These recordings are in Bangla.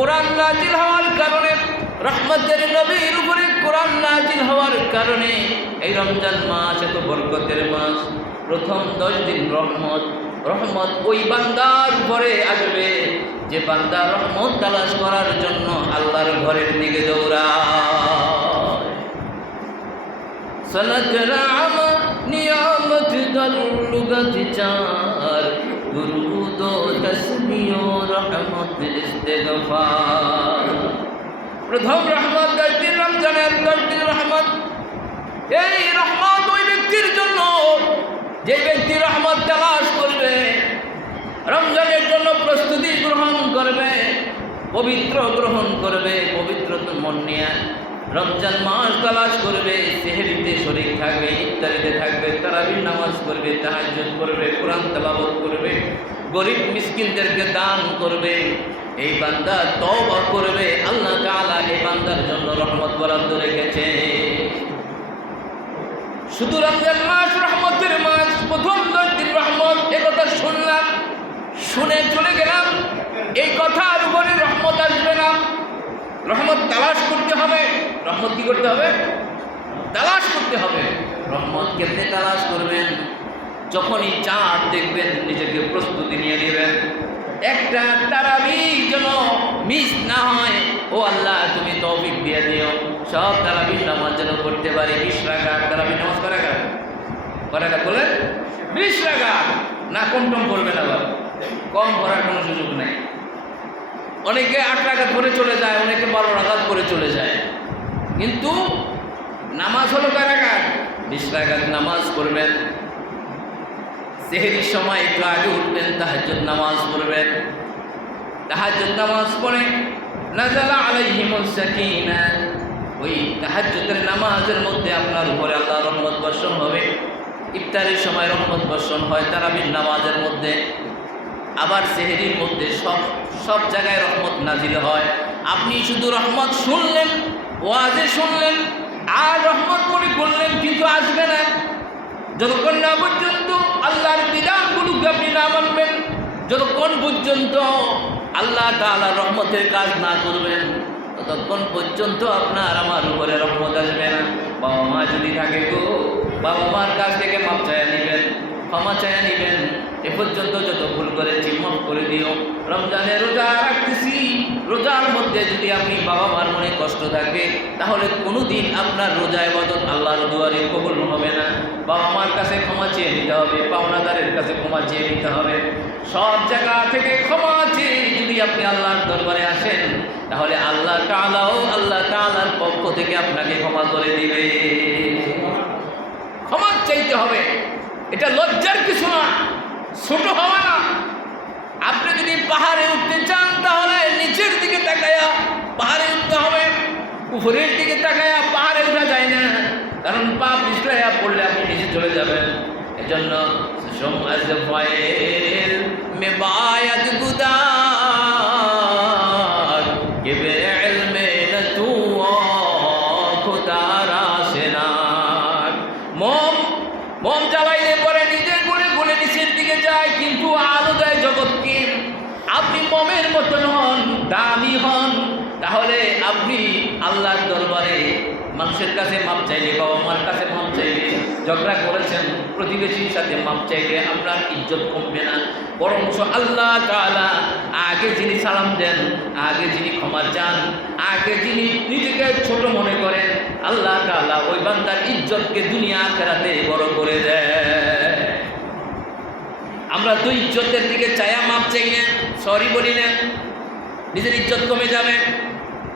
কোরআন নাজিল হওয়ার কারণে, রহমতের নবীর উপরে কোরআন নাজিল হওয়ার কারণে এই রমজান মাস এত বরকতের মাস। প্রথম 10 দিন রহমত ওই বান্দার উপরে আসবে যে বান্দা রহমত তালাশ করার জন্য আল্লাহর ঘরের দিকে দৌড়ায়। সলাত নিয়ামত দরুগত চার দুরুদ ও তসবিহ ও রহমত ইস্তিগফার। প্রথম রহমত 10 দিন, রমজানের 10 দিন রহমত। এই রহমত ওই ব্যক্তির জন্য যে ব্যক্তি রহমত তালাশ করবে, রমজানের জন্য প্রস্তুতি গ্রহণ করবে, পবিত্র গ্রহণ করবে, পবিত্র মন নিয়ে রমজান মাস তালাশ করবে, সেহরিতে শরীক থাকবে, ইফতারিতে থাকবে, তারাবির নামাজ করবে, তাহাজ্জুদ করবে, কোরআন তেলাওয়াত করবে, গরিব মিসকিনদেরকে দান করবে। এই বান্দা তওবা করবে, আল্লাহ তাআলা এই বান্দার জন্য রহমত বরাদ্দ রেখেছে। শুধু রমজান মাস রহমতের মাস, প্রথম 10 দিন রহমত, এই কথা শুনলাম, শুনে চলে গেলাম। এই কথার উপরে রহমত আসবে না। রহমত তালাশ করতে হবে। রহমত কি করতে হবে? তালাশ করতে হবে। রহমত কেমনে তালাশ করবেন? যখনই চাঁদ দেখবেন নিজেকে প্রস্তুতি নিয়ে নেবেন, একটা তারাবি যেন মিস না হয়। ও আল্লাহ, তুমি তৌফিক দিয়ে দিও, সব তারাবির নামাজ যেন করতে পারি। 20 রাকাত তারাবির নামাজ করা বলেন 20 রাকাত, না কম করবেন, আবার কম করার কোনো সুযোগ নেই। অনেকে 8 রাকাত করে চলে যায়, অনেকে 12 রাকাত করে চলে যায়, কিন্তু নামাজ হলো কয় রাকাত? 20 রাকাত নামাজ পড়বেন। সেহরির সময় একটু আগে উঠবেন, তাহাজ্জুদ নামাজ পড়বেন। তাহাজ্জুদ নামাজ পড়ে নাযালা আলাইহিমুস সাকিনা, ওই তাহাজ্জুদের নামাজের মধ্যে আপনার উপরে আল্লাহর রহমত বর্ষণ হবে। ইফতারের সময় রহমত বর্ষণ হয় তারাবির নামাজের মধ্যে, আবার সেহরির মধ্যে, সব জায়গায় রহমত নাজিল হয়। আপনি শুধু রহমত শুনলেন, ওয়াজে শুনলেন, আর রহমত মনে করলেন, কিন্তু আসবে না। যতক্ষণ না পর্যন্ত আল্লাহর বিধানগুলোকে আপনি না মানবেন, যতক্ষণ পর্যন্ত আল্লাহ তাআলার রহমতের কাজ না করবেন, ততক্ষণ পর্যন্ত আপনার আমার উপরে রহমত আসবে না। বাবা মা যদি থাকে গো, বাবা মার কাছ থেকে মাপ চাইয়া নেবেন, ক্ষমা চাইয়া নেবেন। এ পর্যন্ত যত ভুল করেছি মাফ করে দিও। রমজানে রোজা রাখতেছি, রোজার মধ্যে যদি আপনি বাবা মার মনে কষ্ট থাকে, তাহলে কোনো দিন আপনার রোজা ইবাদত আল্লাহর দুয়ারে কবুল হবে না। বাবা মার কাছে ক্ষমা চেয়ে নিতে হবে, পাওনাদারের কাছে ক্ষমা চেয়ে নিতে হবে। সব জায়গা থেকে ক্ষমা চেয়ে যদি আপনি আল্লাহর দরবারে আসেন, তাহলে আল্লাহ তাআলার পক্ষ থেকে আপনাকে ক্ষমা করে দিবে। ক্ষমা চাইতে হবে, এটা লজ্জার কিছু না, ছোট হওয়া না। আপনি যদি পাহাড়ে উঠতে চান, তাহলে নিচের দিকে তাকায়া পাহাড়ে উঠতে হবে, উপরের দিকে তাকায়া পাহাড়ে উঠা যায় না, কারণ পা পিছলাইয়া পড়লে আপনি নিচে চলে যাবেন। এজন্য মেবায়াত গুদার কে বেইলমে নতু খুদারা সেনার। মোম জ্বালাইলে পরে নিজের গুলে নিচের দিকে যায়, কিন্তু আলো দেয় জগৎকে। আপনি মোমের মতন হন, দামি হন, তাহলে আপনি আল্লাহর দরবারে মানুষের কাছে মাপ চাইলে, বাবা মার কাছে মাপ চাইলে, ঝগড়া করেছেন প্রতিবেশীর সাথে মাপ চাইলে আপনার ইজ্জত কমবে না, বরঞ্চ আল্লাহ তাআলা আগে যিনি সালাম দেন, আগে যিনি ক্ষমা চান, আগে যিনি নিজেকে ছোট মনে করেন, আল্লাহ তাআলা ওই বান্দার ইজ্জতকে দুনিয়া আখিরাতে বড় করে দেয়। আমরা তো ইজ্জতের দিকে চায়া মাপ চাই না, সরি বলি না, নিজের ইজ্জত কমে যাবে।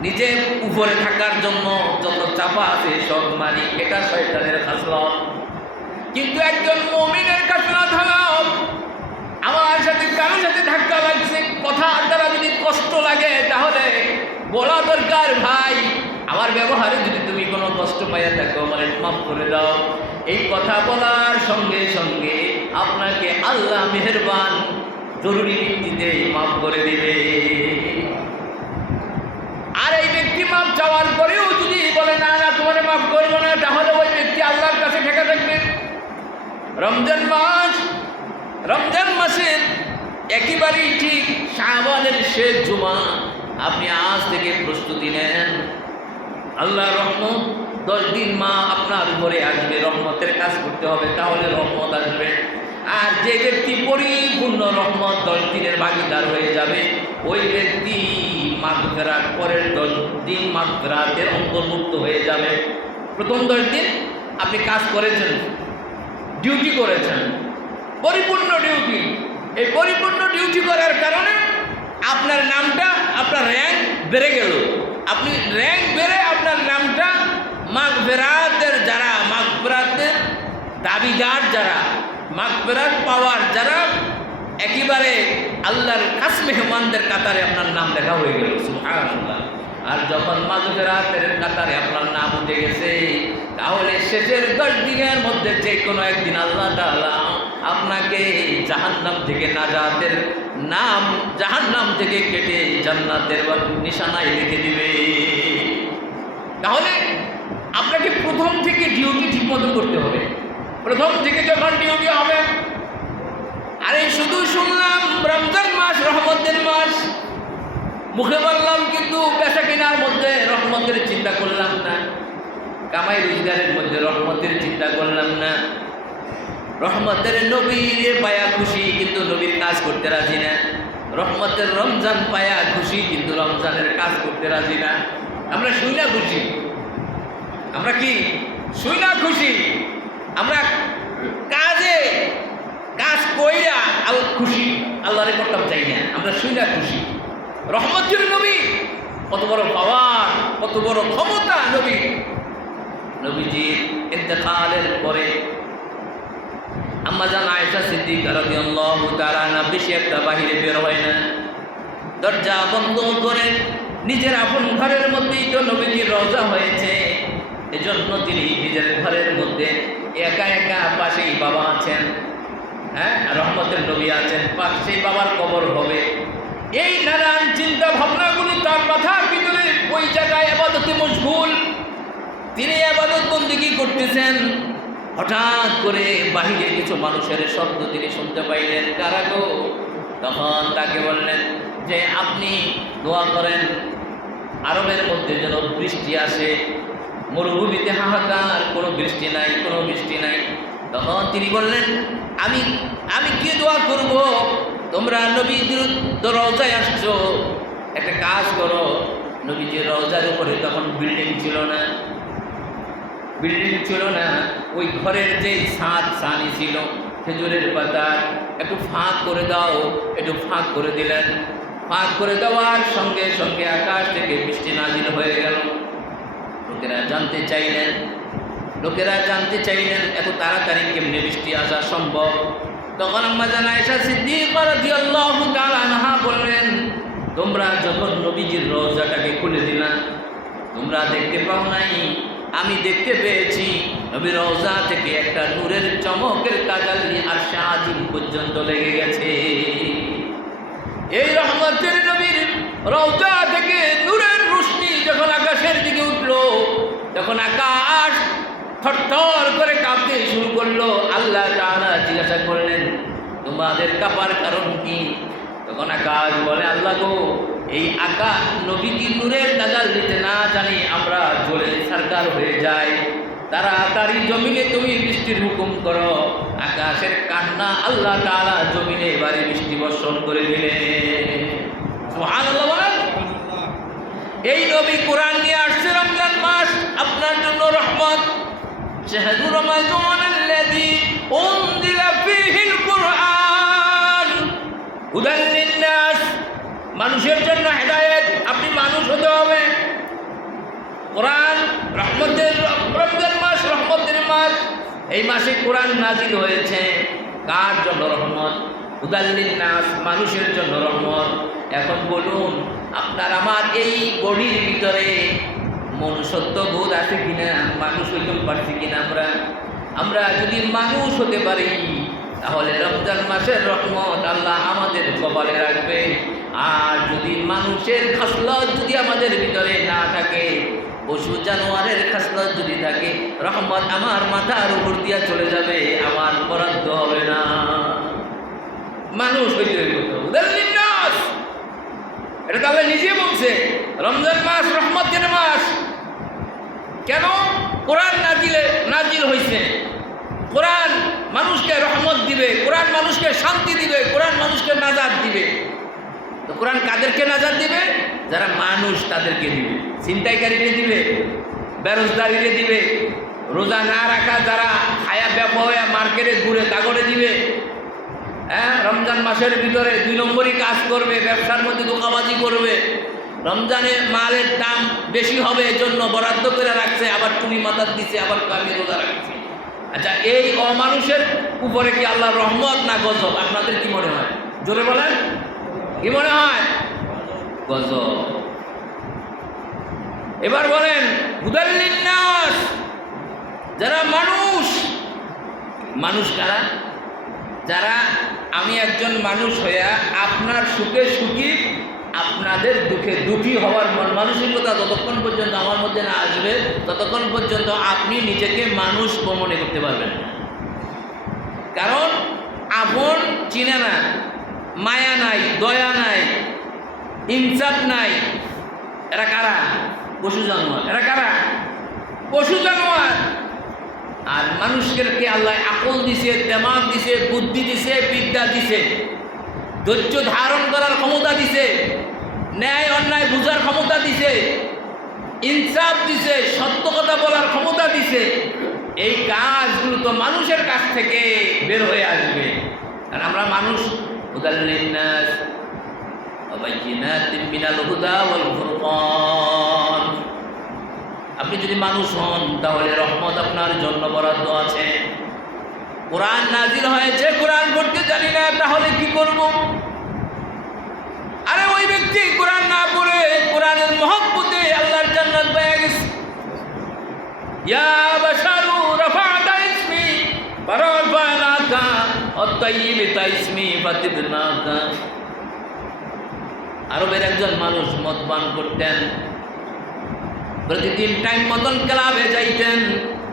নিজে উপরে থাকার জন্য যত চাপা আছে সব মানি, এটা শয়তানের খাসলত। কিন্তু একজন মুমিনের খাসলত হলো, আমার সাথে কারোর সাথে ধাক্কা লাগছে, কথা দ্বারা যদি কষ্ট লাগে, তাহলে বলা দরকার, ভাই আমার ব্যবহারে যদি তুমি কোনো কষ্ট পাইয়া থাকো, আমার মাফ করে দাও। এই কথা বলার সঙ্গে সঙ্গে আপনাকে আল্লাহ মেহেরবান জরুরি ভিত্তিতে মাফ করে দিবে। আর এই ব্যক্তি মাফ চাওয়ার পরেও যদি বলে না না তোমার মাফ করবো না, তাহলে ওই ব্যক্তি আল্লাহর কাছে ঠেকা থাকবে। রমজান মাসের একেবারেই ঠিক শাবানের শেষ জুমা আপনি আজ থেকে প্রস্তুতি নেন। আল্লাহ রহমত 10 দিন মা আপনার উপরে আসবে, রহমতের কাজ করতে হবে, তাহলে রহমত আসবে। আর যে ব্যক্তি পরিপূর্ণ রহমত 10 দিনের ভাগীদার হয়ে যাবে, ওই ব্যক্তি মাগফিরাত পরের 10 দিন মাগফিরাতের অন্তর্ভুক্ত হয়ে যাবে। প্রথম 10 দিন আপনি কাজ করেছেন, ডিউটি করেছেন, পরিপূর্ণ ডিউটি। এই পরিপূর্ণ ডিউটি করার কারণে আপনার নামটা, আপনার র্যাঙ্ক বেড়ে গেল। আপনি র্যাঙ্ক বেড়ে আপনার নামটা মাগফিরাতের যারা, মাগফিরাতের দাবিদার যারা, মাগফিরাত পাওয়ার যারা, একেবারে আল্লাহর খাস মেহমানদের কাতারে আপনার নাম লেখা হয়ে গেল। সুবহানাল্লাহ। আর যখন মাগফিরাতের কাতারে আপনার নাম উঠে গেছে, তাহলে শেষের 10 দিনের মধ্যে যে কোনো একদিন আল্লাহ তাআলা আপনাকে জাহান্নাম থেকে নাজাতের নাম, জাহান্নাম থেকে কেটে জান্নাতের নিশানায় লিখে দিবে। তাহলে আপনাকে প্রথম থেকে ডিউটি ঠিক মতো করতে হবে। প্রথম থেকে যখন ডিউটি হবে, আরে শুধু শুনলাম রমজান মাস রহমতের মাস, মুখে বললাম কিন্তু বেচা কেনার মধ্যে রহমতের চিন্তা করলাম না, কামাই রোজগারের মধ্যে রহমতের চিন্তা করলাম না। রহমতের নবীর পায়া খুশি, কিন্তু নবীর কাজ করতে রাজি না। রহমতের রমজান পায়া খুশি, কিন্তু রমজানের কাজ করতে রাজি না। আমরা শুই না খুশি, আমরা কি শুই না খুশি, আমরা কাজে কাজ কইরা খুশি, আল্লাহরে করতাম চাই না, আমরা শুই না খুশি। রহমতের নবী, কত বড় পাওয়ার, কত বড় ক্ষমতা নবী। নবীজির ইন্তেকালের পরে আম্মা জান আয়েশা সিদ্দিকা রাদিয়াল্লাহু তাআলা আনহা বেশি একটা বাহিরে বের হয় না, দরজা বন্ধ করে নিজের আপন ঘরের মধ্যেই তো নবীজির রওজা হয়েছে। এজন্য তিনি নিজের ঘরের মধ্যে একা একা, পাশেই বাবা আছেন, হ্যাঁ, রহমতের নবী আছেন, পাশেই বাবার কবর হবে। এই নানান চিন্তা ভাবনাগুলি তার মাথার ভিতরে, ওই জায়গায় ইবাদতে মশগুল, তিনি ইবাদত বন্দেগী করতেছেন। হঠাৎ করে বাহিরে কিছু মানুষের শব্দ তিনি শুনতে পাইলেন, কারা গো? তখন তাকে বললেন যে আপনি দোয়া করেন আরবের মধ্যে যেন বৃষ্টি আসে, মরুভূমিতে হাহাকার, কোনো বৃষ্টি নাই, কোনো বৃষ্টি নাই। তখন তিনি বললেন আমি আমি কি দোয়া করব? তোমরা নবীজির রওজায় আসছো, একটা কাজ করো। নবীজির রওজার উপরে তখন বিল্ডিং ছিল না, বিল্ডিং ছিল না, ওই ঘরের যে ছানি ছিল খেজুরের পাতার, একটু ফাঁক করে দাও, একটু ফাঁক করে দিলেন। ফাঁক করে দেওয়ার সঙ্গে সঙ্গে আকাশ থেকে বৃষ্টি নাজিল হয়ে গেল। লোকেরা জানতে চাইলেন এত তাড়াতাড়ি কেমনে বৃষ্টি আসা সম্ভব? তখন আম্মা জান আয়েশা সিদ্দিকা রাদিয়াল্লাহু তাআলা আনহা বললেন, তোমরা যখন নবীজির রওজাটাকে খুলে দিলা, তোমরা দেখতে পাও নাই, আমি দেখতে পেয়েছি। নবীর রওজা থেকে একটা নূরের চমকের তাজাল্লি আরশে আজিম পর্যন্ত লেগে গেছে। এই রহমতের নবীর রওজা থেকে নূরের রোশনি যখন আকাশের দিকে উঠলো, তখন আকাশ থরথর করে কাঁপতে শুরু করলো। আল্লাহ তাআলা জিজ্ঞাসা করলেন, তোমাদের কাঁপার কারণ কি? তখন আকাশ বলে, আল্লাহ গো, এই আকাশ নবীজি নূরের তাজাল্লিতে না জানি আমরা জ্বলে ছারখার হয়ে যাই। তাড়াতাড়ি জমিনে তুমি বৃষ্টির হুকুম করো। আকাশের কান্না আল্লাহ তাআলা জমিনে এবারে বৃষ্টি বর্ষণ করে দিলেন। সুবহানাল্লাহ বলেন। এই নবী কোরআন নিয়ে আসছে রমজান মাস আপনার জন্য রহমত। শাহরু রমাদানাল্লাযী উনজিলা ফীহিল কুরআন হুদাল লিন-নাস, মানুষের জন্য হেদায়েত। আপনি মানুষ হতে হবে। কোরআন রহমতের, রমজান মাস রহমতের মাস, এই মাসে কোরআন নাজিল হয়েছে। কার জন্য রহমত? হুদাল লিন-নাস, মানুষের জন্য রহমত। এখন বলুন, আপনার আমার এই বডির ভিতরে মনুষ্যত্ব বোধ আছে কিনা? মানুষ হইতে পারছি কিনা? আমরা যদি মানুষ হতে পারি, তাহলে রমজান মাসের রহমত আল্লাহ আমাদের কপালে রাখবে। আর যদি মানুষের খাসলত যদি আমাদের ভিতরে না থাকে, পশু জানোয়ারের খাসলত যদি থাকে, রহমত আমার মাথার উপর দিয়া চলে যাবে, আমার বরাদ্দ হবে না। মানুষ হইতে হইব তো। এটা তো আল্লাহ নিজে বলছে রমজান মাস রহমতের মাস। কেন? কোরআন নাজিল হয়েছে। কোরআন মানুষকে রহমত দিবে, কোরআন মানুষকে শান্তি দিবে, কোরআন মানুষকে নাজাত দিবে। তো কোরআন কাদেরকে নাজাত দিবে? যারা মানুষ তাদেরকে দিবে। ছিনতাইকারীকে দিবে, বেরোজগারিকে দিবে, রোজা না রাখা যারা খায়া ব্যবহার মার্কেটে ঘুরে তাগরে দিবে। হ্যাঁ, রমজান মাসের ভিতরে 2 নম্বরই কাজ করবে, ব্যবসার মধ্যে ধোঁকাবাজি করবে, রমজানের মালের দাম বেশি হবে এজন্য বরাদ্দ করে রাখছে, আবার টুনি মাথার দিচ্ছে, আবার কামি রোজা রাখছে। আচ্ছা, এই অমানুষের উপরে কি আল্লাহর রহমত না গজব? আপনাদের কি মনে হয়? জোরে বলেন, কি মনে হয়? গজব। এবার বলেন হুদাল লিন্নাস, যারা মানুষ কারা? যারা আমি একজন মানুষ হইয়া আপনার সুখে সুখী, আপনাদের দুঃখে দুঃখী হওয়ার মন মানসিকতা যতক্ষণ পর্যন্ত আমার মধ্যে না আসবে ততক্ষণ পর্যন্ত আপনি নিজেকে মানুষ মনে করতে পারবেন না। কারণ আপন চিনে না, মায়া নাই, দয়া নাই, ইনসাফ নাই। এরা কারা? পশু জানোয়ার। এরা কারা? পশু জানোয়ার। আর মানুষকে আল্লাহ আকল দিছে, দিমাগ দিছে, বুদ্ধি দিছে, বিদ্যা দিছে, ধৈর্য ধারণ করার ক্ষমতা দিছে, ন্যায় অন্যায় বুঝার ক্ষমতা দিছে, ইনসাফ দিছে, সত্য কথা বলার ক্ষমতা দিছে। এই কাজগুলো তো মানুষের কাছ থেকে বের হয়ে আসবে। আর আমরা মানুষ হুদাল লিন্নাস ওয়া বাইয়িনাতিন মিনাল হুদা ওয়াল ফুরকান। আপনি যদি মানুষ হন তাহলে রহমত আপনার জন্য বরাদ্দ আছে। কোরআন নাজিল হয়েছে, কোরআন পড়তে জানি না, তাহলে কি করব? আরে ওই ব্যক্তি কোরআন না পড়ে কোরআনের মহব্বতে আল্লাহর জান্নাত পেয়ে গেছে। ইয়া বাশারু রাফা'তা ইসমি ফারাফা'নাকা আত-তাইয়িবতা ইসমি ফাতিবনাকা। আরবের একজন মানুষ মদ পান করতেন, প্রতিদিন টাইম মতন ক্লাবে যাইতেন,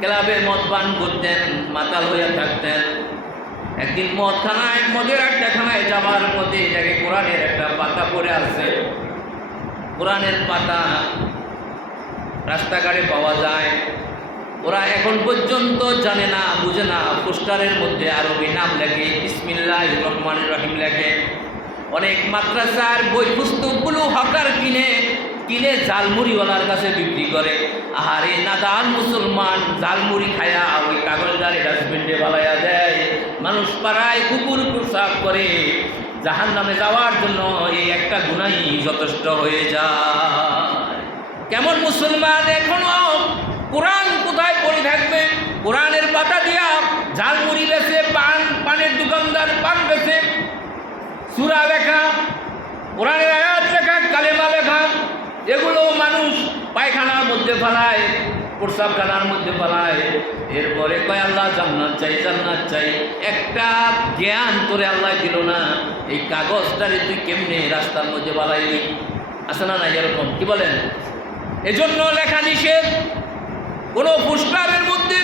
ক্লাবে মদ পান করতেন, মাতাল হইয়া থাকতেন। একদিন মদের আড্ডাখানায় যাবার পথে এটাকে কোরআনের একটা পাতা পড়ে আছে। কোরআনের পাতা রাস্তাঘাটে পাওয়া যায়। ওরা এখন পর্যন্ত জানে না, বুঝে না। পোস্টারের মধ্যে আরবি নাম লেখে, বিসমিল্লাহির রহমানির রহিম লেখে। অনেক মাদ্রাসার বই পুস্তকগুলো হকার কিনে জালমুড়িওয়ালার কাছে বিক্রি করে। আহারে নাদান মুসলমান জালমুড়ি খায়া ওই কাগজদারি ডাস্টবিনে বালাইয়া দেয়। মানুষ পাড়ায় কুকুর প্রসাব করে। জাহান্নামে যাওয়ার জন্য এই একটা গুনাহ যথেষ্ট হয়ে যায়। কেমন মুসলমান এখনো কোরআন কোথায় পড়ে থাকবে? কোরআনের পাতা দিয়া ঝালমুড়ি বেচে, পানের দোকানদার পান বেচে, সূরা লেখা, কোরআনের আয়াত লেখা, কালেমা লেখা, এগুলো মানুষ পায়খানার মধ্যে ফেলায়, প্রস্রাবখানার মধ্যে ফেলায়। এরপরে কয় আল্লাহ জান্নাত চাই, জান্নাত চাই। একটা জ্ঞান করে আল্লাহ দিল না। এই কাগজটারে তুই কেমনে রাস্তার মধ্যে বালাইলি? আসে না? নাই এরকম? কি বলেন? এজন্য লেখা নিষেধ। কোনো পোস্টারের মধ্যে,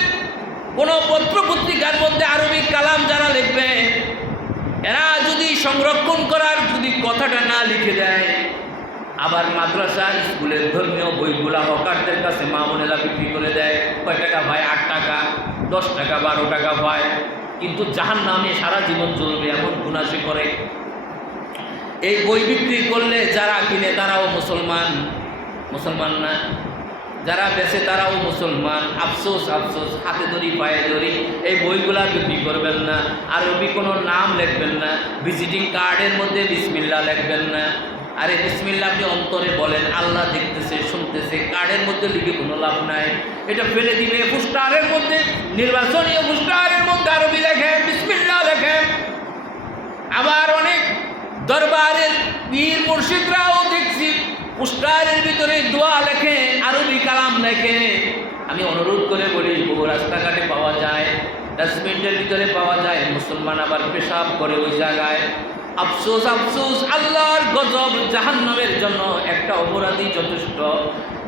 কোনো পত্রপত্রিকার মধ্যে আরবি কালাম যারা লিখবে, এরা যদি সংরক্ষণ করার যদি কথাটা না লিখে দেয়, আবার মাদ্রাসা স্কুলের ধর্মীয় বইগুলা হকারদের কাছে মা বোনেরা বিক্রি করে দেয়। কয় টাকা ভাই? 8 টাকা, 10 টাকা, 12 টাকা ভাই। কিন্তু জাহান্নামে সারা জীবন চলবে এমন গুনাহ করে। এই বই বিক্রি করলে যারা কিনে তারাও মুসলমান না, যারা বেচে তারাও মুসলমান। আফসোস আফসোস, হাতে ধরি পায়ে ধরি এই বইগুলা বিক্রি করবেন না। আরবি কোনো নাম লিখবেন না। ভিজিটিং কার্ডের মধ্যে বিসমিল্লাহ লিখবেন না। আরে বিসমিল্লাহ আপনি অন্তরে বলেন, আল্লাহ দেখতেছে, শুনতেছে। কার্ডের মধ্যে লিখে কোনো লাভ নাই, এটা ফেলে দিবে। পোস্টারের মধ্যে, নির্বাচনীয় পোস্টারের মধ্যে আরবি লেখে, বিসমিল্লাহ লেখে। আবার অনেক দরবারের পীর মুর্শিদরাও দেখছি পোস্টারের ভিতরে দোয়া লেখে, আরবি কালাম লেখে। আমি অনুরোধ করে বলি, বহু রাস্তাঘাটে পাওয়া যায়, ডাস্টবিনের ভিতরে পাওয়া যায়। মুসলমান আবার পেশাব করে ওই জায়গায়। আফসোস আফসোস, আল্লাহর গজব, জাহান্নামের জন্য একটা অপরাধী যথেষ্ট।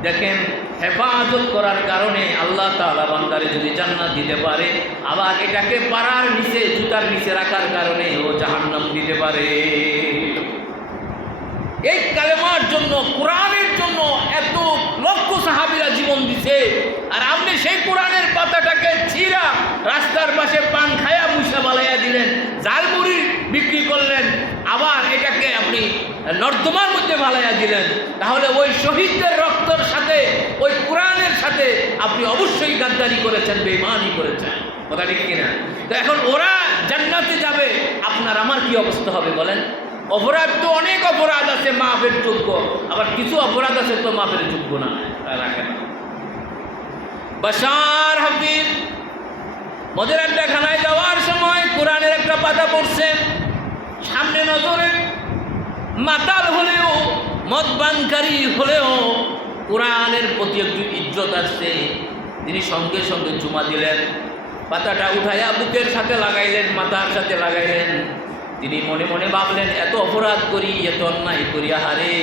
দেখেন, হেফাজত করার কারণে আল্লাহ তাআলা বান্দারে যদি জান্নাত দিতে পারে, আবার এটাকে পাড়ার নিচে, জুতার নিচে রাখার কারণে ও জাহান্নাম দিতে পারে। এই কালেমার জন্য, কোরআনের জন্য এত লক্ষ সাহাবীরা জীবন দিছে, আর আপনি সেই কোরআনের পাতাটাকে ছিঁড়া রাস্তার পাশে পান খায়া মুসা বালাইয়া দিলেন, জালমুড়ি বিক্রি করলেন, আবার এটাকে আপনি নর্দমার মধ্যে বালাইয়া দিলেন। তাহলে ওই শহীদদের রক্তের সাথে, ওই কোরআনের সাথে আপনি অবশ্যই গাদ্দারি করেছেন, বেঈমানি করেছেন। কথা ঠিক কিনা? তো এখন ওরা জান্নাতে যাবে, আপনার আমার কি অবস্থা হবে বলেন? অপরাধ তো অনেক অপরাধ আছে মাফের যোগ্য, আবার কিছু অপরাধ আছে তো মাফের যোগ্য না। রাখেন বাশার হাফিজ মদের আড্ডাখানায় যাওয়ার সময় কোরআনের একটা পাতা পড়ছেন, সামনে নজরে মাতাল হলেও, মদপানকারী হলেও কোরআনের প্রতি একটু ইজ্জত আসছে, তিনি সঙ্গে সঙ্গে চুমা দিলেন, পাতাটা উঠাইয়া বুকের সাথে লাগাইলেন, মাথার সাথে লাগাইলেন। তিনি মনে মনে ভাবলেন, এত অপরাধ করি, এত অন্যায় করি, হারে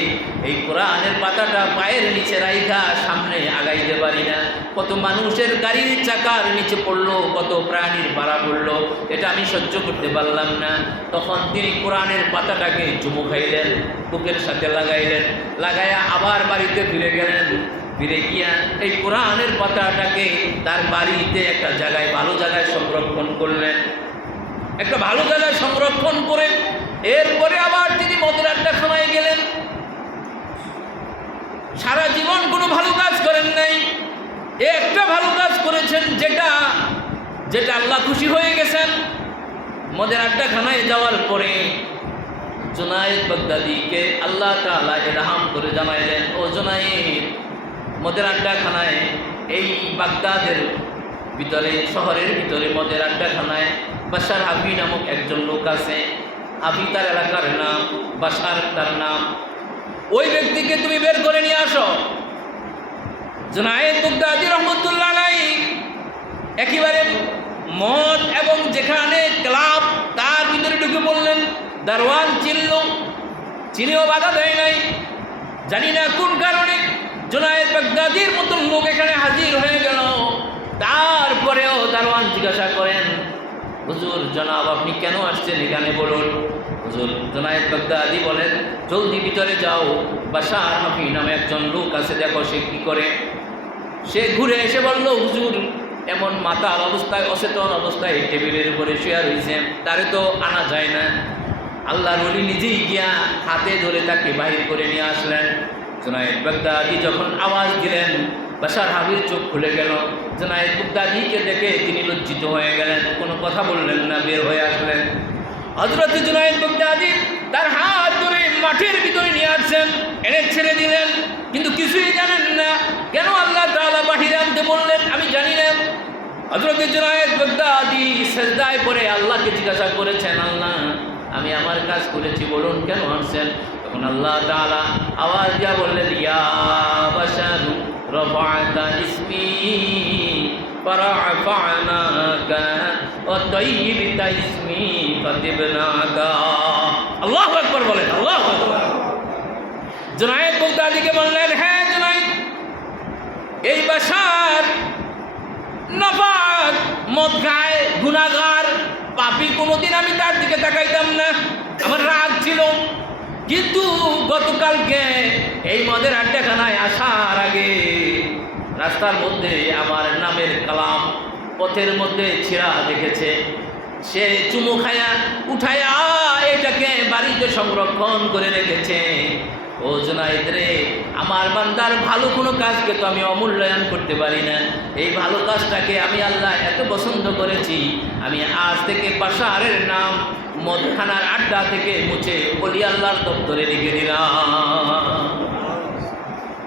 এই কোরআনের পাতাটা পায়ের নিচে রাইখা সামনে আগাইতে পারি না, কত মানুষের গাড়ির চাকার নিচে পড়লো, কত প্রাণীর পাড়া পড়লো, এটা আমি সহ্য করতে পারলাম না। তখন তিনি কোরআনের পাতাটাকে চুমু খাইলেন, বুকের সাথে লাগাইলেন, লাগাইয়া আবার বাড়িতে ফিরে গেলেন। ফিরে গিয়া এই কোরআনের পাতাটাকে তার বাড়িতে একটা জায়গায়, ভালো জায়গায় সংরক্ষণ করলেন, একটা ভালো জায়গায় সংরক্ষণ করে এরপরে আবার তিনি মদের আড্ডাখানায় গেলেন। সারা জীবন কোনো ভালো কাজ করেন নাই, একটা ভালো কাজ করেছেন, যেটা আল্লাহ খুশি হয়ে গেছেন। মদের আড্ডাখানায় যাওয়ার পরে জুনায়েদ বাগদাদিকে আল্লাহ তাআলা ইলহাম করে জানাইলেন, ও জুনায়েদ, মদের আড্ডাখানায় এই বাগদাদের ভিতরে, শহরের ভিতরে মদের আড্ডাখানায় বাশার হাফি নামক একজন লোক আছে। হাফি তার এলাকার নাম, বাশার তার নাম। ওই ব্যক্তিকে তুমি বের করে নিয়ে আসো। জুনায়েদ বাগদাদি রহমতুল্লাহ আলাইহি একেবারে মদ এবং যেখানে ক্লাব তার ভিতরে ঢুকে পড়লেন। দারওয়ান চিনিও বাধা দেয় নাই। জানি না কোন কারণে জুনায়েদ বাগদাদির মতন লোক এখানে হাজির হয়ে গেল। তারপরেও দারওয়ান জিজ্ঞাসা করেন, হুজুর জনাব, আপনি কেন আসছেন এখানে বলুন। হুজুর জুনায়েদ বাগদাদি বলেন, জলদি ভিতরে যাও, বাশার হাফি নামে একজন লোক আছে, দেখো সে কি করে। সে ঘুরে এসে বলল, হুজুর এমন মাতাল অবস্থায়, অচেতন অবস্থায় টেবিলের উপরে শুয়ে রয়েছে, তারে তো আনা যায় না। আল্লাহর ওলি নিজেই গিয়া হাতে ধরে তাকে বাহির করে নিয়ে আসলেন। জুনায়েদ বাগদাদি যখন আওয়াজ দিলেন, বাশার হাফির চোখ খুলে গেল। জুনায়েদ বাগদাদিকে দেখে তিনি লজ্জিত হয়ে গেলেন, কোনো কথা বললেন না, বের হয়ে আসলেন। হযরত জুনায়েদ বাগদাদি তার হাত ধরে মাঠের ভিতরে নিয়ে আসছেন, এনে ছেড়ে দিলেন, কিন্তু কিছুই জানেন না কেন আল্লাহ তাআলা বাহিরে আনতে বললেন, আমি জানি না। হযরত জুনায়েদ বাগদাদি সিজদায় পড়ে আল্লাহকে জিজ্ঞাসা করেছেন, আল্লাহ আমি আমার কাজ করেছি, বলুন কেন আনছেন। তখন আল্লাহ তাআলা আওয়াজ দিয়া বললেন, ইয়া বাশারু রাফা'তা ইসমি ফারাফা'নাকা ওয়া তাইয়্যিবতা ইসমি ফাতিবনাকা। আল্লাহু আকবার বলেন, আল্লাহু আকবার। জুনায়েদ বাগদাদিকে বললেন, হ্যাঁ জুনায়েদ, এই বাশার নাফাক, মদ খায়, গুনাহগার, পাপী, কোনোদিন আমি তার দিকে তাকাইতাম না, আমার রাগ ছিল। কিন্তু গতকালকে এই মদের আড্ডাখানায় আসার আগে রাস্তার মধ্যে আমার নামের কালাম পথের মধ্যে ছিঁড়া দেখেছে। সে চুমু খায়া উঠায়া এটাকে বাড়িতে সংরক্ষণ করে রেখেছে। ও জুনায়েদ রে, আমার বান্দার ভালো কোনো কাজকে তো আমি অমূল্যায়ন করতে পারি না। এই ভালো কাজটাকে আমি আল্লাহ এত পছন্দ করেছি, আমি আজ থেকে বাশারের নাম মদখানার আড্ডা থেকে মুছে ওলি আল্লাহর দপ্তরে লিখে দিলাম।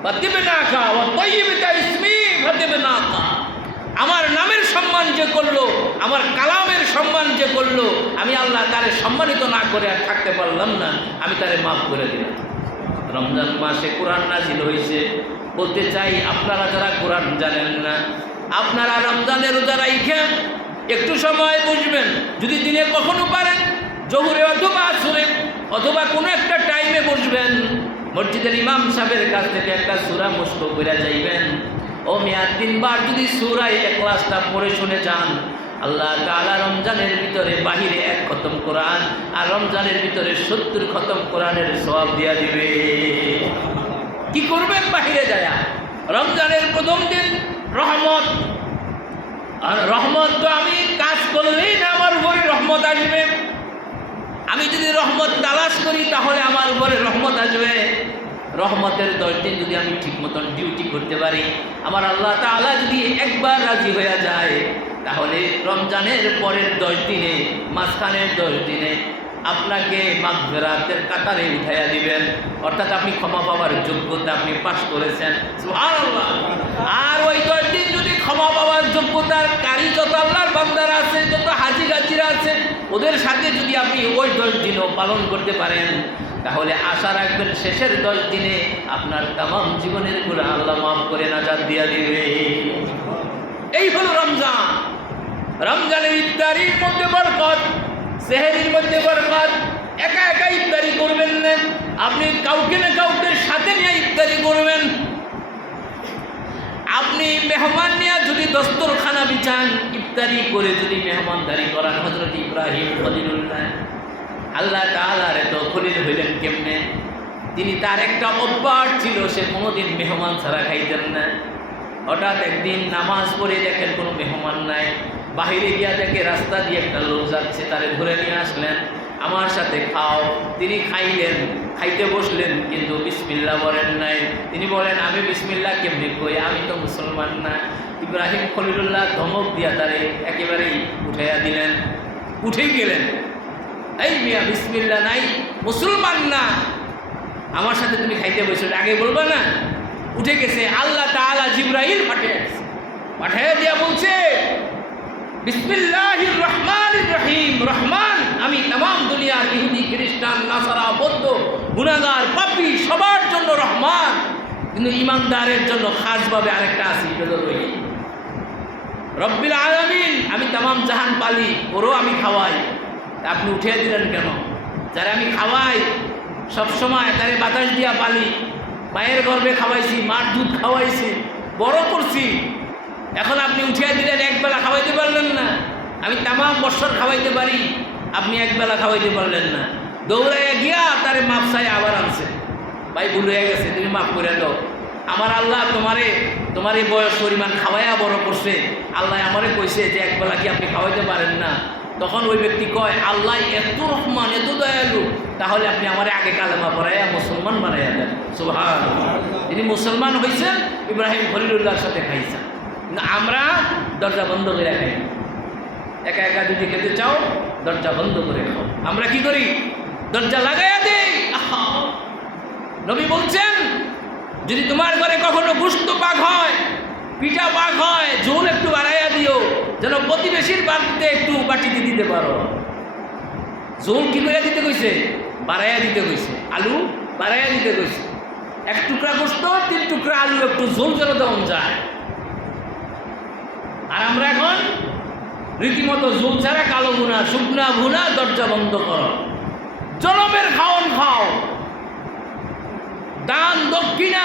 ফাতিবনাকা ওয়া তাইয়্যিবতা ইসমি ফাতিবনাকা। আমার নামের সম্মান যে করলো, আমার কালামের সম্মান যে করলো, আমি আল্লাহ তারে সম্মানিত না করে আর থাকতে পারলাম না, আমি তারে মাফ করে দিলাম। রমজান মাসে কোরআন নাজিল হয়েছে। বলতে চাই, আপনারা যারা কোরআন জানেন না, আপনারা রমজানের রোজা রাইখা একটু সময় বুঝবেন, যদি দিনে কখনো পারেন, জোহরে অথবা আসরে অথবা কোনো একটা টাইমে বসবেন, মসজিদের ইমাম সাহেবের কাছ থেকে একটা সূরা মুখস্থ করে যাইবেন। ও মিয়া, 3 বার যদি সূরা ইখলাসটা পড়ে শুনে যান, আল্লাহ তাআলা রমজানের ভিতরে বাহিরে 1 খতম কোরআন আর রমজানের ভিতরে 70 খতম কোরআনের সওয়াব দিয়া দিবে। কি করবেন বাহিরে যায়? রমজানের প্রথম দিন রহমত, আর রহমত তো আমি কাজ করলেই না আমার উপরে রহমত আসবে। আমি যদি রহমত তালাশ করি তাহলে আমার উপরে রহমত আসবে। রহমতের 10 দিন যদি আমি ঠিক মতন ডিউটি করতে পারি, আমার আল্লাহ তাআলা যদি একবার রাজি হয়ে যায়, তাহলে রমজানের পরের 10 দিনে, মাঝখানের 10 দিনে আপনাকে মাগফিরাতের কাতারে উঠাইয়া দিবেন। অর্থাৎ আপনি ক্ষমা পাওয়ার যোগ্যতা আপনি পাশ করেছেন। সুবহানাল্লাহ। আর ওই 10 দিন যদি ক্ষমা পাওয়ার যোগ্যতার কারি যত আল্লাহর বান্দারা আছে, যত হাজি গাজিরা আছে, ওদের সাথে যদি আপনি ওই 10 দিনও পালন করতে পারেন, তাহলে আশা রাখবেন শেষের 10 দিনে আপনার তামাম জীবনের গুনাহ আল্লাহ মাফ করে নাজাত দিয়া দিবে। এই হলো রমজান। রমজানের ইফতারির মধ্যে বরকত, সেহরির মধ্যে বরকত। একা একা ইফতারি করবেন না, আপনি কাউকে না কাউকে সাথে নিয়ে ইফতারি করবেন। আপনি মেহমান নিয়ে যদি দস্তরখানা বিছান, ইফতারি করে যদি মেহমানদারি করান, হযরত ইব্রাহিম খলিলুল্লাহ আল্লাহ তাআলার এত খলিল হইলেন কেমনে? তিনি, তার একটা অভ্যাস ছিল, সে কোনোদিন মেহমান ছাড়া খাইতেন না। হঠাৎ একদিন নামাজ পড়ে দেখেন কোনো মেহমান নাই, বাহিরে গিয়া দেখে রাস্তা দিয়ে একটা লোক যাচ্ছে, তারে ধরে নিয়ে আসলেন, আমার সাথে খাও। তিনি খাইলেন, খাইতে বসলেন, কিন্তু বিসমিল্লাহ বলেন নাই। তিনি বলেন, আমি বিসমিল্লাহ কেমনি কই, আমি তো মুসলমান না। ইব্রাহিম খলিলুল্লাহ ধমক দিয়া তারে একেবারেই উঠাইয়া দিলেন, উঠে গেলেন। এই মিয়া, বিসমিল্লাহ নাই, মুসলমান না, আমার সাথে তুমি খাইতে বসলে আগে বলবা না? উঠে গেছে। আল্লাহ তাআলা জিবরাইল পাঠিয়ে দিয়া বলছে, বিসমিল্লাহির রহমানির রহিম। রহমান, আমি तमाम দুনিয়ার ইহুদি, খ্রিস্টান, নাসারা, বৌদ্ধ, গুনাহগার, পাপী সবার জন্য রহমান, কিন্তু ইমানদারের জন্য খাসভাবে আরেকটা আছে, হলো রহিম। রব্বিল আলামিন, আমি तमाम জাহান পালি, ওরও আমি খাওয়াই। আপনি উঠিয়ে দিলেন কেন? যারা আমি খাওয়াই সবসময়, তারে বাতাস দিয়া পালি, মায়ের গর্ভে খাওয়াইছি, মার দুধ খাওয়াইছি, বড় করছি, এখন আপনি উঠিয়ে দিলেন, একবেলা খাওয়াইতে পারলেন না। আমি तमाम বছর খাওয়াইতে পারি, আপনি একবেলা খাওয়াইতে পারলেন না। দৌড়াইয়া গিয়া তারে মাপ চাই আবার আনছে, ভাই ভুল হয়ে গেছে, তুমি মাফ করে দাও। আমার আল্লাহ তোমার এই বয়স পরিমাণ খাওয়াইয়া বড় করছে, আল্লাহ আমারে কইছে যে একবেলা কি আপনি খাওয়াইতে পারেন না? তখন ওই ব্যক্তি কয়, আল্লাহ এত রহমান, এত দয়ালু, তাহলে আপনি আমারে আগে কালেমা পড়াইয়া মুসলমান বানাইয়া দেন। সুবহানাল্লাহ। তিনি মুসলমান হয়েছেন, ইব্রাহিম খলিলুল্লাহর সাথে খাইছেন। না, আমরা দরজা বন্ধ করে খাই। একা একা যদি খেতে চাও, দরজা বন্ধ করে খাও। আমরা কি করি? দরজা লাগাইয়া দেই। নবী বলছেন, যদি তোমার ঘরে কখনো গোশত পাক হয়, পিঠা পাক হয়, ঝোল একটু বাড়াইয়া দিও, যেন প্রতিবেশীর বাড়িতে একটু বাটিতে দিতে পারো। ঝোল কি করে দিতে কইছে? বাড়াইয়া দিতে কইছে। আলু বাড়াইয়া দিতে কইছে। 1 টুকরা গোশত, 3 টুকরা আলু, একটু ঝোল যেন দেওয়া যায়। আর আমরা এখন রীতিমতো ঝোল ছাড়া কালো ভুনা, শুকনা ভুনা, দরজা বন্ধ করো। জনমের খাওন খাও, দান দক্ষিণা,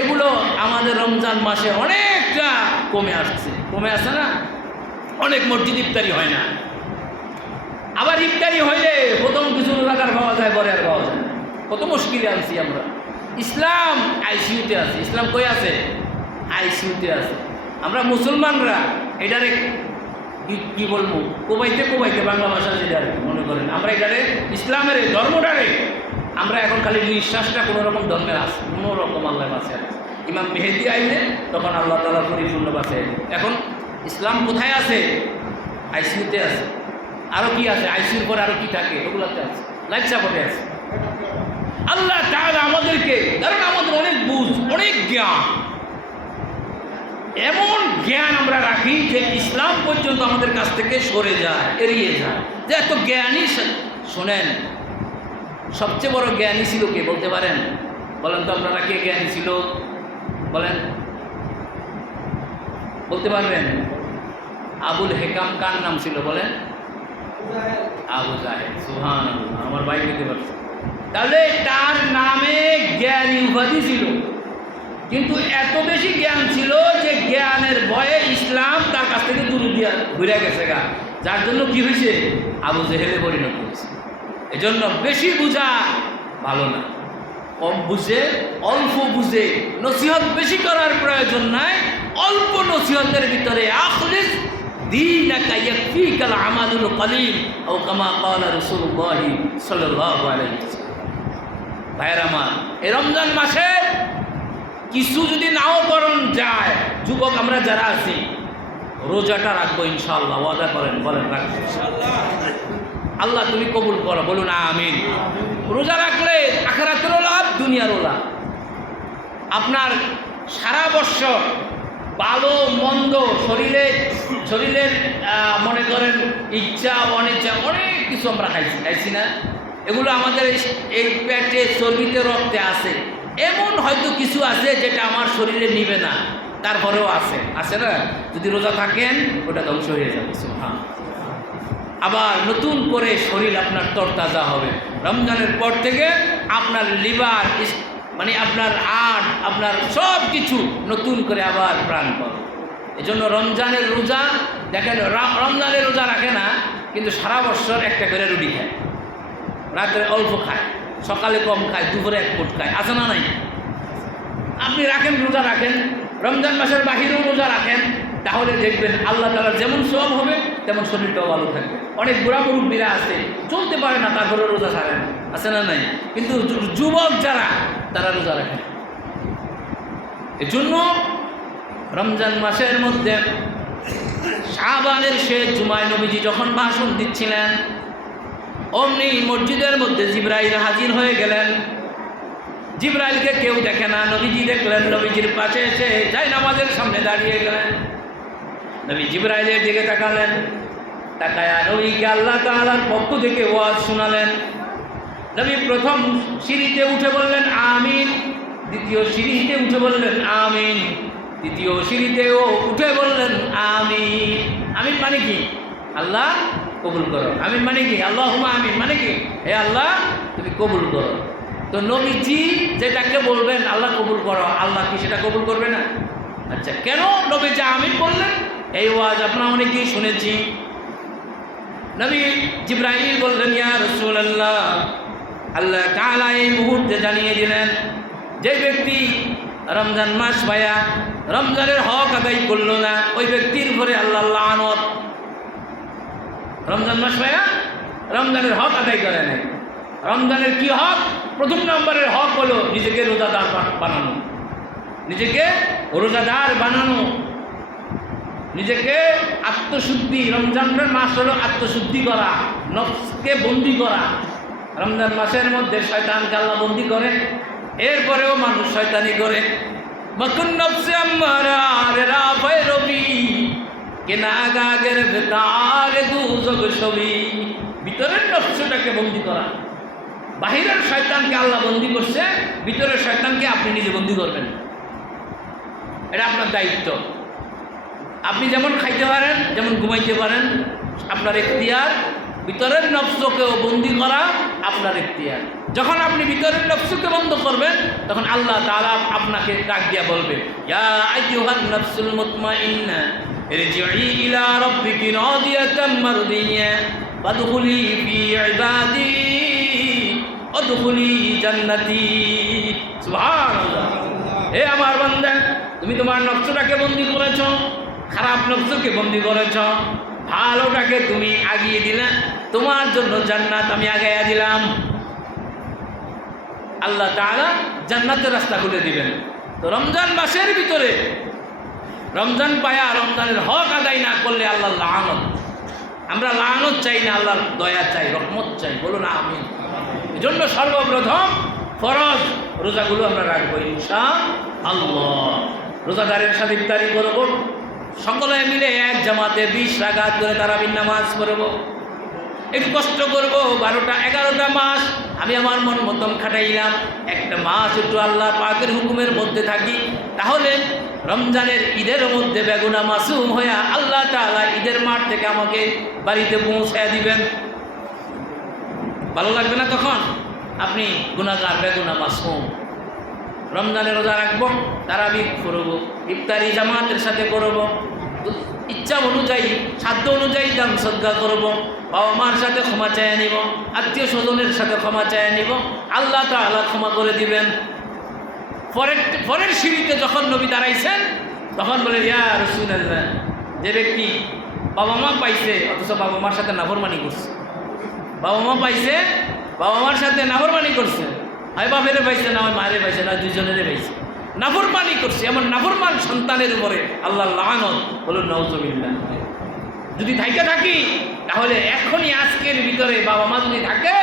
এগুলো আমাদের রমজান মাসে অনেকটা কমে আসছে না? অনেক মসজিদ ইফতারি হয় না। আবার ইফতারি হইলে প্রথম কিছু টাকার পাওয়া যায়, পরে আর পাওয়া যায় না। কত মুশকিলে আনছি আমরা। ইসলাম আইসিইউতে আছে। ইসলাম কই আছে? আইসিইউতে আছে। আমরা মুসলমানরা এটারে কি বলবো, কোবাইতে বাংলা ভাষা যেটা মনে করেন, আমরা এটারে ইসলামের ধর্মটারে আমরা এখন খালি নিঃশ্বাসটা কোনো রকম ধর্মের আছে, কোনো রকম আল্লাহ বাঁচে আছে। ইমাম মেহেদি আইলে তখন আল্লাহ তাআলা পরিপূর্ণ বাঁচে। এখন ইসলাম কোথায় আছে? আইসিইউতে আছে। আরও কি আছে? আইসিইউর পরে আরও কি থাকে? ওগুলোতে আছে, লাইফ সাপোর্টে আছে। আল্লাহ তাআলা আমাদেরকে, কারণ আমাদের অনেক বুঝ, অনেক জ্ঞান, এমন জ্ঞান আমরা রাখি যে ইসলাম পর্যন্ত আমাদের কাছ থেকে সরে যায়, এড়িয়ে যায়। যে এত জ্ঞানী, শোনেন, সবচেয়ে বড় জ্ঞানী ছিল কে বলতে পারেন? বলেন তো আপনারা, কে জ্ঞানী ছিল বলেন, বলতে পারবেন? আবুল হেকাম কার নাম ছিল বলেন? আবু জাহেল। সুবহানাল্লাহ, আমার ভাই বলতে পারছে। তাহলে তার নামে জ্ঞানী উপাধি ছিল, কিন্তু এত বেশি জ্ঞান ছিল যে জ্ঞানের ভয়ে ইসলাম তার কাছ থেকে দূরে দিয়া ঘুরে গেছে গা, যার জন্য কি হয়েছে? আবু জেহেলে পরিণত হয়েছে। এজন্য বেশি বোঝা ভালো না। কম বুঝে, অল্প বুঝে নসিহত বেশি করার প্রয়োজন নাই। অল্প নসিহতের ভিতরে আখলিস দীনাকা ইয়াকফিকাল আমালুল কলিল আও কামা ক্বালা রাসূলুল্লাহ সাল্লাল্লাহু আলাইহি ওয়াসাল্লাম। ভাইরা আমার, এই রমজান মাসে কিছু যদি নাও করণ যায়, যুবক আমরা যারা আছি রোজাটা রাখবো ইনশাআল্লাহ, ওয়াদা করেন, বলেন রাখবো ইনশাআল্লাহ। আল্লাহ তুমি কবুল করো, বলুন আমিন। রোজা রাখলে আখিরাতেরও লাভ, দুনিয়ারও লাভ। আপনার সারা বছর ভালো মন্দ শরীরের মনে করেন ইচ্ছা অনিচ্ছা অনেক কিছু আমরা খাইছি না, এগুলো আমাদের এই পেটে চর্বিতে রক্তে আছে। এমন হয়তো কিছু আছে যেটা আমার শরীরে নিবে না, তারপরেও আছে না। যদি রোজা থাকেন ওটা ধ্বংস হয়ে যাবে। হ্যাঁ, আবার নতুন করে শরীর আপনার তরতাজা হবে। রমজানের পর থেকে আপনার লিভার মানে আপনার আপনার সব কিছু নতুন করে আবার প্রাণ পাবে। এজন্য রমজানের রোজা দেখেন, রমজানের রোজা রাখে না কিন্তু সারা বছর একটা করে রুটি খায়, রাত্রে অল্প খায়, সকালে কম খায়, দুপুরে এক ফুট খায়, আছে না নাই? আপনি রাখেন, রোজা রাখেন, রমজান মাসের বাহিরেও রোজা রাখেন, তাহলে দেখবেন আল্লাহ তাআলার যেমন সওয়াব হবে তেমন শরীরটাও ভালো থাকবে। অনেক বুড়া মুরব্বীরা আছে, চলতে পারে না, তারপরে রোজা ছাড়ে না, আছে না নাই? কিন্তু যুবক যারা, তারা রোজা রাখেন। এজন্য রমজান মাসের মধ্যে শাবানের শেষ জুমায় নবীজি যখন ভাষণ দিচ্ছিলেন, অমনি মসজিদের মধ্যে জিবরাইল হাজির হয়ে গেলেন। জিবরাইলকে কেউ দেখে না, নবীজি দেখলেন, নবীজির পাশে এসে জায়নামাজের সামনে দাঁড়িয়ে গেলেন। নবী জিবরাইলের দিকে তাকালেন, তাকায়া নবীকে আল্লাহ তাআলার পক্ষ থেকে ওয়াজ শোনালেন। নবী প্রথম সিঁড়িতে উঠে বললেন আমিন, দ্বিতীয় সিঁড়িতে উঠে বললেন আমিন, তৃতীয় সিঁড়িতেও উঠে বললেন আমিন। আমিন মানে কি? আল্লাহ কবুল করো। আমিন মানে কি? আল্লাহুম্মা আমিন মানে কি? হে আল্লাহ তুমি কবুল করো। তো নবীজি যেটাকে বলবেন আল্লাহ কবুল করো, আল্লাহ কি সেটা কবুল করবে না? আচ্ছা, কেন নবীজি আমিন বললেন? এই ওয়াজ আপনারা অনেকেই শুনেছি। নবী জিবরাইল বললেন, ইয়া রাসূলুল্লাহ, আল্লাহ তাআলা এই মুহূর্তে জানিয়ে দিলেন যে ব্যক্তি রমজান মাস পায়া রমজানের হক আদায় করলো না, ওই ব্যক্তির উপরে আল্লাহ লানত। রমজান মাস পায়া রমজানের হক আদায় করে নাই। রমজানের কি হক? প্রথম নম্বরের হক হলো নিজেকে রোজাদার বানানো, নিজেকে রোজাদার বানানো, নিজেকে আত্মশুদ্ধি। রমজানের মাস হলো আত্মশুদ্ধি করা, নফসকে বন্দি করা। রমজান মাসের মধ্যে শয়তানকে আল্লাহ বন্দি করে, এরপরেও মানুষ শয়তানি করে। মকুন নফসে আমারা রেরা ভৈরবী কেনাগাগের ভেতার দুজগ ছবি। ভিতরের নফসটাকে বন্দি করা, বাহিরের শয়তানকে আল্লাহ বন্দি করছে, ভিতরের শয়তানকে আপনি নিজে বন্দি করবেন। এটা আপনার দায়িত্ব। আপনি যেমন খাইতে পারেন, যেমন ঘুমাইতে পারেন, আপনার এখতিয়ার। ভিতরের নফসকেও বন্দি করা আপনার এখতিয়ার। যখন আপনি ভিতরের নফসকে বন্ধ করবেন, তখন আল্লাহ তাআলা আপনাকে ডাক দিয়া বলবে, ইয়া আইয়ুহান নাফসুল মুতমাইন্না ইরজিই ইলা রাব্বিকি রাদিয়াতাম মারদিয়া ফাদখুলি ফি ইবাদি ওয়াদখুলি জান্নাতি। সুবহানাল্লাহ। হে আমার বান্দা, তুমি তোমার নফসটাকে বন্দি করেছ, খারাপ নফসকে বন্দি করেছ, ভালোটাকে তুমি আগিয়ে দিলে, তোমার জন্য জান্নাত আমি আগাইয়া দিলাম। আল্লাহ তাআলা জান্নাতের রাস্তা খুলে দিবেন। তো রমজান মাসের ভিতরে রমজান পায়া রমজানের হক আদায় না করলে আল্লাহ লানত। আমরা লানত চাই না, আল্লাহর দয়া চাই, রহমত চাই, বলুন আমিন। এজন্য সর্বপ্রথম ফরজ রোজাগুলো আমরা রাখবো ইনশাআল্লাহ। রোজাদারের সাথে ইফতারি করব, সকলে মিলে এক জামাতে 20 রাকাত করে তারাবির নামাজ পড়ব। একটু কষ্ট করব, 12টা-11টা মাস আমি আমার মন মতন খাটাইলাম। একটা মাস একটু আল্লাহ পাকের হুকুমের মধ্যে থাকি, তাহলে রমজানের ঈদের মধ্যে বেগুনা মাসুম হইয়া আল্লাহ তাআলা ঈদের মাঠ থেকে আমাকে বাড়িতে পৌঁছায় দিবেন। ভালো লাগবে না? তখন আপনি গুনাহগার, বেগুনা মাসুম। রমজানের রোজা রাখবো, তারাবি করব, ইফতারি জামাতের সাথে করব, ইচ্ছা অনুযায়ী সাধ্য অনুযায়ী দান সদ্গা করব, বাবা মার সাথে ক্ষমা চেয়ে নিব, আত্মীয় স্বজনের সাথে ক্ষমা চেয়ে নিব, আল্লাহ তাআলা ক্ষমা করে দিবেন। পরের সিঁড়িতে যখন নবী দাঁড়াইছেন তখন বলে ইয়া রাসূলুল্লাহ, যে ব্যক্তি বাবা মা পাইছে অথচ বাবা মার সাথে নাফরমানি করছে, বাবা মা পাইছে বাবা মার সাথে নাফরমানি করছে, হয় বাপেরে পাইছে না হয় মায়েরে পাইছে না দুইজনেরে পাইছে, নাফরমানি করছে, এমন নাফরমান সন্তানের উপরে আল্লাহর লানত, বলুন নাউযুবিল্লাহ। যদি থাইকা থাকি তাহলে এখনই আজকের ভিতরে বাবা মা যদি থাকে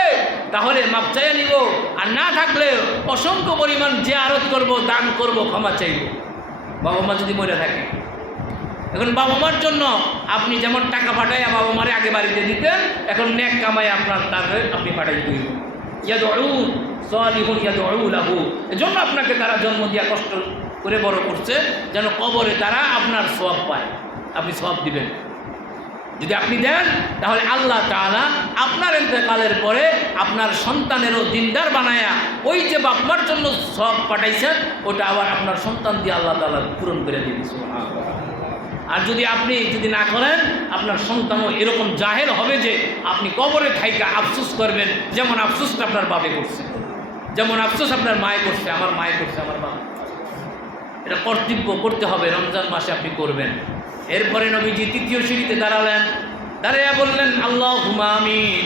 তাহলে মাপ চাইয়া নিব, আর না থাকলে অসংখ্য পরিমাণ জিয়ারত করব, দান করব, ক্ষমা চাইব বাবা মা যদি মরে থাকে। এখন বাবা মার জন্য আপনি যেমন টাকা পাঠাইয়া বাবা মারে আগে বাড়িতে দিতেন, এখন নেক কামাই আপনার তাদের আপনি পাঠাই দিব। ইয়াদউ সালিহুন ইয়াদউ লাহু, এজন্য আপনাকে তারা জন্ম দিয়া কষ্ট করে বড় করছে, যেন কবরে তারা আপনার সওয়াব পায়, আপনি সওয়াব দিবেন। যদি আপনি দেন তাহলে আল্লাহ তাআলা আপনার ইন্তেকালের পরে আপনার সন্তানেরও দিনদার বানায়া ওই যে বাপমার জন্য সওয়াব পাঠাইছেন ওটা আবার আপনার সন্তান দিয়ে আল্লাহ তাআলা পূরণ করে দিবেন। আর যদি আপনি না করেন আপনার সন্তানও এরকম জাহেল হবে যে আপনি কবরে থাইকা আফসোস করবেন, যেমন আফসোসটা আপনার বাপে করছে, যেমন আফসোস আপনার মায়ে করছে, আমার মায়ে করছে, আমার বাবা। এটা কর্তব্য করতে হবে, রমজান মাসে আপনি করবেন। এরপরে নবীজি তৃতীয় সিঁড়িতে দাঁড়ালেন, দাঁড়িয়ে বললেন আল্লাহুম্মা আমিন,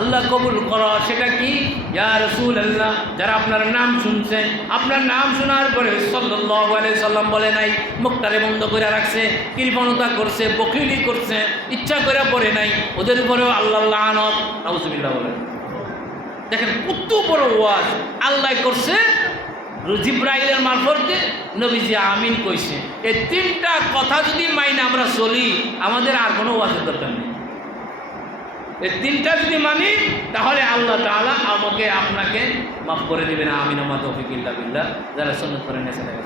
আল্লাহ কবুল করো। সেটা কি? ইয়া রাসূলুল্লাহ, যারা আপনার নাম শুনছে, আপনার নাম শোনার পরে সাল্লাল্লাহু আলাইহি সাল্লাম বলে নাই, মুখটারে বন্ধ করে রাখছে, কৃপণতা করছে, বখিলি করছে, ইচ্ছা করে পড়ে নাই, ওদের উপরেও আল্লাহর লানত, নাউযুবিল্লাহ বলেন। দেখেন কত বড় ওয়াজ আল্লাহ করছে, জিবরাইলের মারফতে নবীজি আমিন কইছে। এই তিনটা কথা যদি মাইনে আমরা চলি আমাদের আর কোনো ওয়াজের দরকার নেই। এই তিনটা যদি মানি তাহলে আল্লাহ তাআলা আমাকে আপনাকে মাফ করে দেবেন। আমিন ওয়া তৌফিক ইল্লা বিল্লাহ। যারা সুন্নাত করেন এসে দেখা